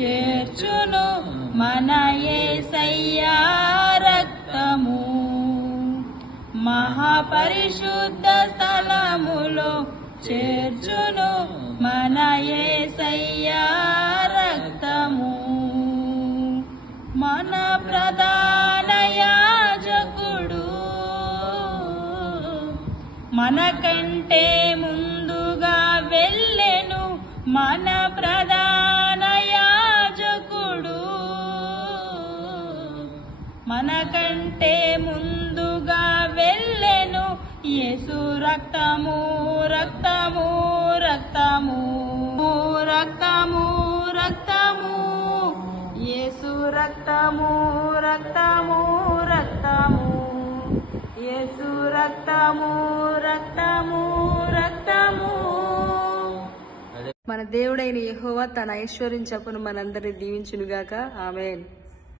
చేర్చును మన యేసయ్యా రక్తము. మహాపరిశుద్ధ స్థలములో చేర్చును మన యేసయ్యా రక్తము. మన ప్రధాన యాజకుడు మనకంటే ముందుగా వెళ్ళెను. మన ప్రధాన యాజకుడు మనకంటే ముందుగా వెళ్ళెను. యేసు రక్తము రక్తము రక్తము రక్తము రక్తము యేసు రక్తము రక్తము రక్తము యేసు రక్తము రక్తము రక్తము. మన దేవుడైన యెహోవా తన ఐశ్వర్యం చొప్పున మనందరినీ దీవించునుగాక. ఆమేన్.